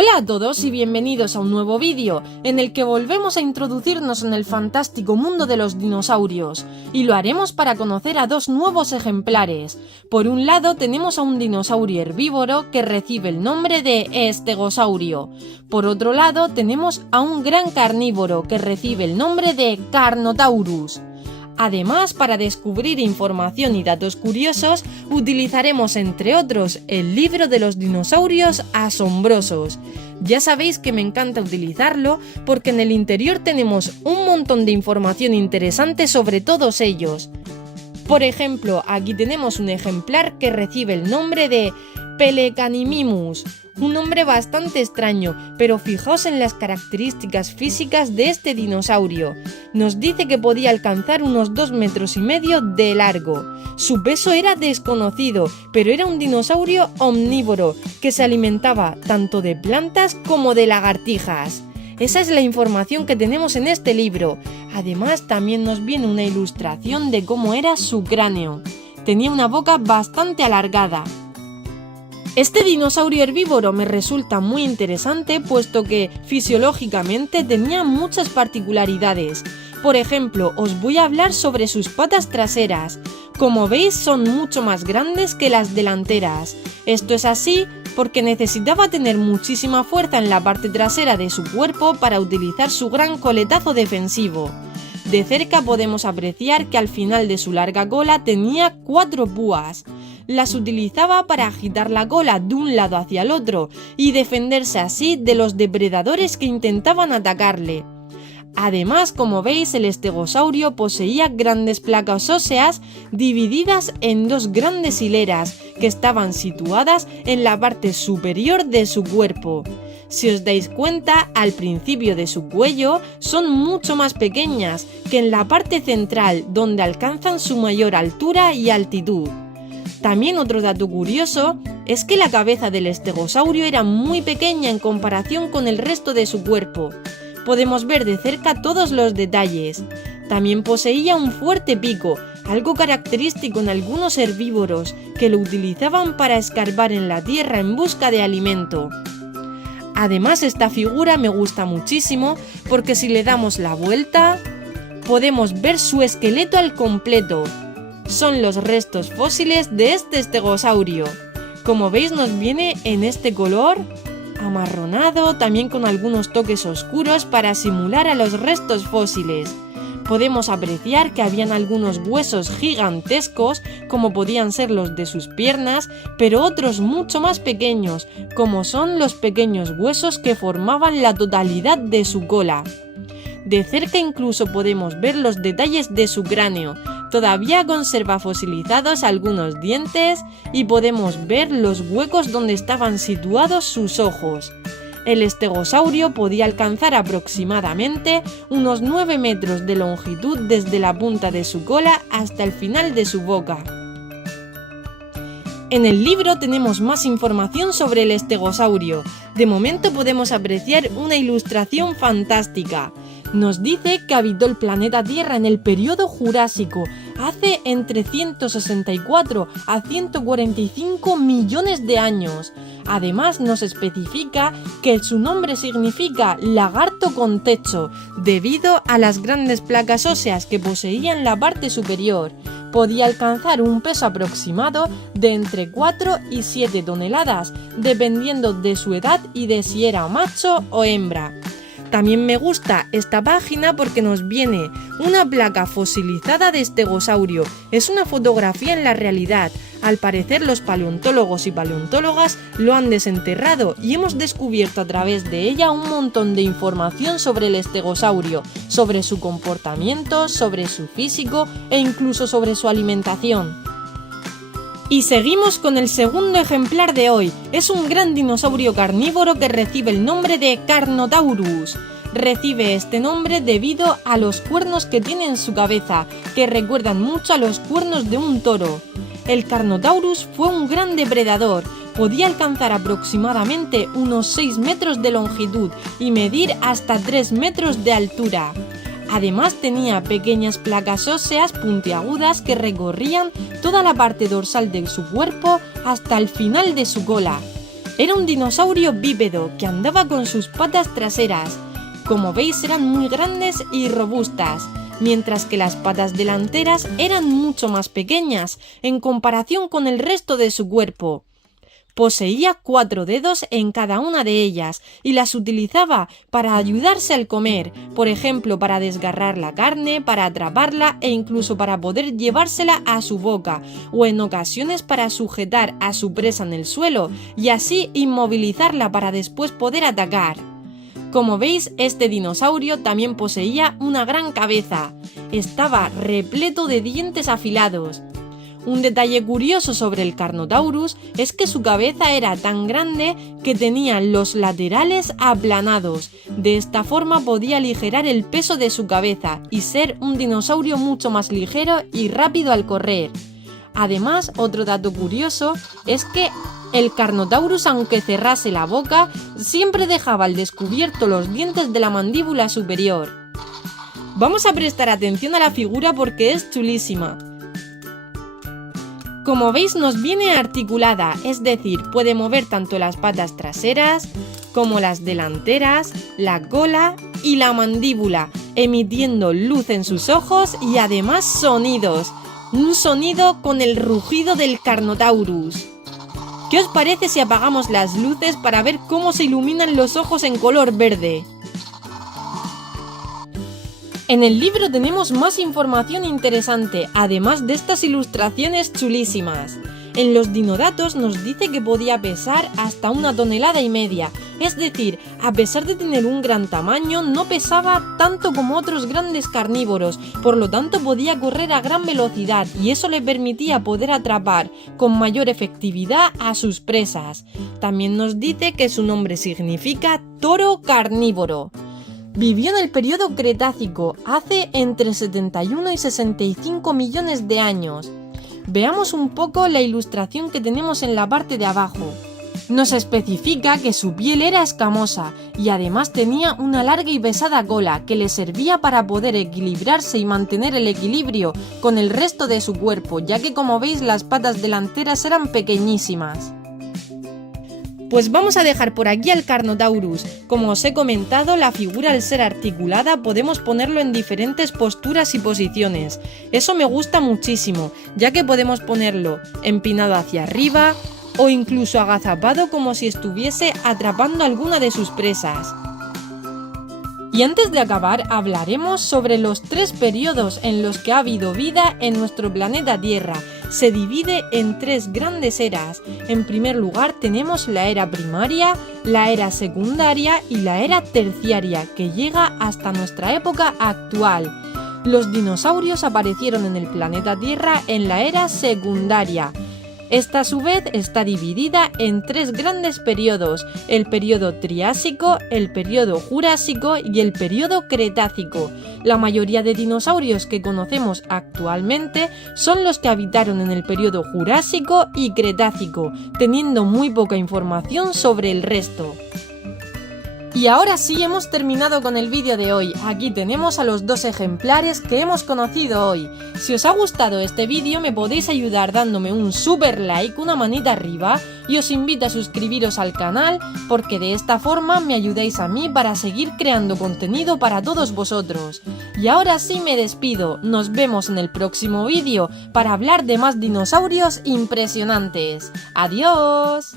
Hola a todos y bienvenidos a un nuevo vídeo en el que volvemos a introducirnos en el fantástico mundo de los dinosaurios, y lo haremos para conocer a dos nuevos ejemplares. Por un lado tenemos a un dinosaurio herbívoro que recibe el nombre de estegosaurio. Por otro lado tenemos a un gran carnívoro que recibe el nombre de Carnotaurus. Además, para descubrir información y datos curiosos, utilizaremos entre otros el libro de los dinosaurios asombrosos. Ya sabéis que me encanta utilizarlo porque en el interior tenemos un montón de información interesante sobre todos ellos. Por ejemplo, aquí tenemos un ejemplar que recibe el nombre de Pelecanimimus, un nombre bastante extraño, pero fijaos en las características físicas de este dinosaurio. Nos dice que podía alcanzar unos 2,5 metros de largo. Su peso era desconocido, pero era un dinosaurio omnívoro que se alimentaba tanto de plantas como de lagartijas. Esa es la información que tenemos en este libro. Además, también nos viene una ilustración de cómo era su cráneo. Tenía una boca bastante alargada. Este dinosaurio herbívoro me resulta muy interesante puesto que fisiológicamente tenía muchas particularidades. Por ejemplo, os voy a hablar sobre sus patas traseras. Como veis, son mucho más grandes que las delanteras. Esto es así porque necesitaba tener muchísima fuerza en la parte trasera de su cuerpo para utilizar su gran coletazo defensivo. De cerca podemos apreciar que al final de su larga cola tenía 4 púas. Las utilizaba para agitar la cola de un lado hacia el otro y defenderse así de los depredadores que intentaban atacarle. Además, como veis, el estegosaurio poseía grandes placas óseas divididas en 2 grandes hileras que estaban situadas en la parte superior de su cuerpo. Si os dais cuenta, al principio de su cuello son mucho más pequeñas que en la parte central, donde alcanzan su mayor altura y altitud. También otro dato curioso es que la cabeza del estegosaurio era muy pequeña en comparación con el resto de su cuerpo. Podemos ver de cerca todos los detalles. También poseía un fuerte pico, algo característico en algunos herbívoros que lo utilizaban para escarbar en la tierra en busca de alimento. Además, esta figura me gusta muchísimo porque si le damos la vuelta, podemos ver su esqueleto al completo. Son los restos fósiles de este estegosaurio. Como veis, nos viene en este color amarronado, también con algunos toques oscuros para simular a los restos fósiles. Podemos apreciar que habían algunos huesos gigantescos, como podían ser los de sus piernas, pero otros mucho más pequeños, como son los pequeños huesos que formaban la totalidad de su cola. De cerca incluso podemos ver los detalles de su cráneo. Todavía conserva fosilizados algunos dientes y podemos ver los huecos donde estaban situados sus ojos. El estegosaurio podía alcanzar aproximadamente unos 9 metros de longitud desde la punta de su cola hasta el final de su boca. En el libro tenemos más información sobre el estegosaurio. De momento podemos apreciar una ilustración fantástica. Nos dice que habitó el planeta Tierra en el período Jurásico, hace entre 164 a 145 millones de años. Además nos especifica que su nombre significa lagarto con techo, debido a las grandes placas óseas que poseía en la parte superior. Podía alcanzar un peso aproximado de entre 4 y 7 toneladas, dependiendo de su edad y de si era macho o hembra. También me gusta esta página porque nos viene una placa fosilizada de estegosaurio. Es una fotografía en la realidad. Al parecer los paleontólogos y paleontólogas lo han desenterrado y hemos descubierto a través de ella un montón de información sobre el estegosaurio, sobre su comportamiento, sobre su físico e incluso sobre su alimentación. Y seguimos con el segundo ejemplar de hoy. Es un gran dinosaurio carnívoro que recibe el nombre de Carnotaurus. Recibe este nombre debido a los cuernos que tiene en su cabeza, que recuerdan mucho a los cuernos de un toro. El Carnotaurus fue un gran depredador. Podía alcanzar aproximadamente unos 6 metros de longitud y medir hasta 3 metros de altura. Además tenía pequeñas placas óseas puntiagudas que recorrían toda la parte dorsal de su cuerpo hasta el final de su cola. Era un dinosaurio bípedo que andaba con sus patas traseras. Como veis, eran muy grandes y robustas, mientras que las patas delanteras eran mucho más pequeñas en comparación con el resto de su cuerpo. Poseía 4 dedos en cada una de ellas y las utilizaba para ayudarse al comer, por ejemplo para desgarrar la carne, para atraparla e incluso para poder llevársela a su boca, o en ocasiones para sujetar a su presa en el suelo y así inmovilizarla para después poder atacar. Como veis, este dinosaurio también poseía una gran cabeza. Estaba repleto de dientes afilados. Un detalle curioso sobre el Carnotaurus es que su cabeza era tan grande que tenía los laterales aplanados. De esta forma podía aligerar el peso de su cabeza y ser un dinosaurio mucho más ligero y rápido al correr. Además, otro dato curioso es que el Carnotaurus, aunque cerrase la boca, siempre dejaba al descubierto los dientes de la mandíbula superior. Vamos a prestar atención a la figura porque es chulísima. Como veis, nos viene articulada, es decir, puede mover tanto las patas traseras como las delanteras, la cola y la mandíbula, emitiendo luz en sus ojos y además sonidos. Un sonido con el rugido del Carnotaurus. ¿Qué os parece si apagamos las luces para ver cómo se iluminan los ojos en color verde? En el libro tenemos más información interesante, además de estas ilustraciones chulísimas. En los dinodatos nos dice que podía pesar hasta 1,5 toneladas, es decir, a pesar de tener un gran tamaño, no pesaba tanto como otros grandes carnívoros, por lo tanto podía correr a gran velocidad y eso le permitía poder atrapar con mayor efectividad a sus presas. También nos dice que su nombre significa toro carnívoro. Vivió en el periodo Cretácico, hace entre 71 y 65 millones de años. Veamos un poco la ilustración que tenemos en la parte de abajo. Nos especifica que su piel era escamosa y además tenía una larga y pesada cola que le servía para poder equilibrarse y mantener el equilibrio con el resto de su cuerpo, ya que como veis las patas delanteras eran pequeñísimas. Pues vamos a dejar por aquí al Carnotaurus. Como os he comentado, la figura al ser articulada podemos ponerlo en diferentes posturas y posiciones. Eso me gusta muchísimo, ya que podemos ponerlo empinado hacia arriba o incluso agazapado como si estuviese atrapando alguna de sus presas. Y antes de acabar, hablaremos sobre los 3 periodos en los que ha habido vida en nuestro planeta Tierra. Se divide en 3 grandes eras. En primer lugar tenemos la era primaria, la era secundaria y la era terciaria, que llega hasta nuestra época actual. Los dinosaurios aparecieron en el planeta Tierra en la era secundaria. Esta a su vez está dividida en 3 grandes periodos, el periodo Triásico, el periodo Jurásico y el periodo Cretácico. La mayoría de dinosaurios que conocemos actualmente son los que habitaron en el periodo Jurásico y Cretácico, teniendo muy poca información sobre el resto. Y ahora sí, hemos terminado con el vídeo de hoy. Aquí tenemos a los 2 ejemplares que hemos conocido hoy. Si os ha gustado este vídeo me podéis ayudar dándome un super like, una manita arriba, y os invito a suscribiros al canal porque de esta forma me ayudáis a mí para seguir creando contenido para todos vosotros. Y ahora sí me despido, nos vemos en el próximo vídeo para hablar de más dinosaurios impresionantes. ¡Adiós!